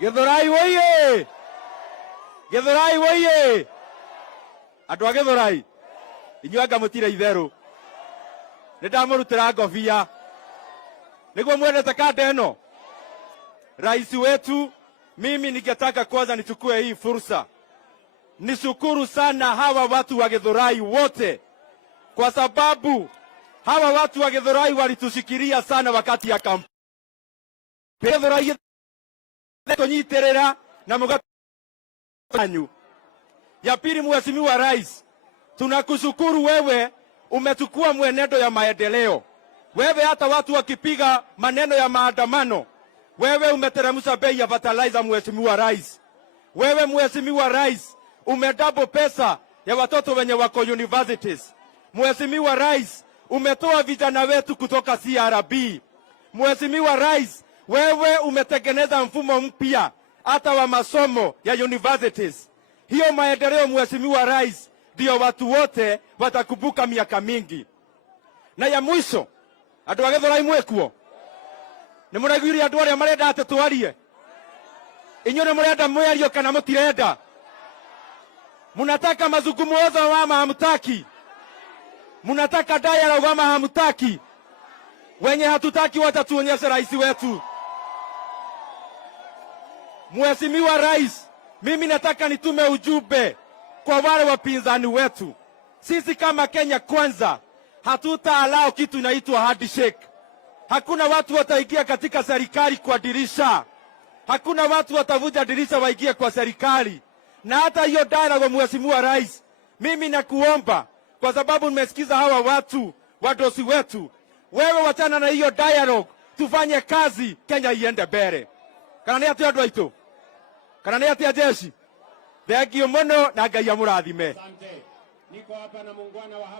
Githurai woiye! Githurai woiye! Andu a Githurai, inyuĩ anga mũtirĩ itherũ. Nĩndamũrutĩra ngobia. Nĩguo mwendete kanda ĩno. Rais wetu, mimi ningetaka kwanza nichukue hii fursa nishukuru sana hawa watu wa Githurai wote, kwa sababu hawa watu wa Githurai walitushikilia sana wakati ya kampeni. Githurai tunyitirira na mugatanyu. Ya pili, Mheshimiwa Rais, tunakushukuru wewe, umechukua mwenendo ya maendeleo. Wewe hata watu wakipiga maneno ya maandamano, wewe umeteremsha bei ya fertilizer. Mheshimiwa Rais, wewe Mheshimiwa Rais, umedouble pesa ya watoto wenye wako universities. Mheshimiwa Rais, umetoa vijana wetu kutoka CRB. Mheshimiwa Rais, wewe umetengeneza mfumo mpya hata wa masomo ya universities. Hiyo maendeleo Mheshimiwa Rais, ndio watu wote watakumbuka miaka mingi. Na ya mwisho, andu a Githurai mwekuo, ni muraiguire andu aria marenda ate twarie? Inyuĩ nĩ murenda mwario kana mutirenda? Munataka mazungumzo ama hamtaki? Munataka dialogue ama hamtaki? Wenye hatutaki watatuonyesha rais wetu. Mheshimiwa Rais, mimi nataka nitume ujumbe kwa wale wapinzani wetu. Sisi kama Kenya Kwanza hatutaalao kitu inaitwa handshake. Hakuna watu wataingia katika serikali kwa dirisha. Hakuna watu watavuja dirisha waingie kwa serikali. Na hata hiyo dialogue, Mheshimiwa Rais, mimi nakuomba, kwa sababu nimesikiza hawa watu wadosi wetu, wewe wachana na hiyo dialogue, tufanye kazi, Kenya iende mbele. Kana nĩ atĩa andũ aitũ? Kana nĩ atĩa jeshi? Thengiũ mũno na Ngai amũrathime. Asante. Niko hapa na muungwana wa hapa.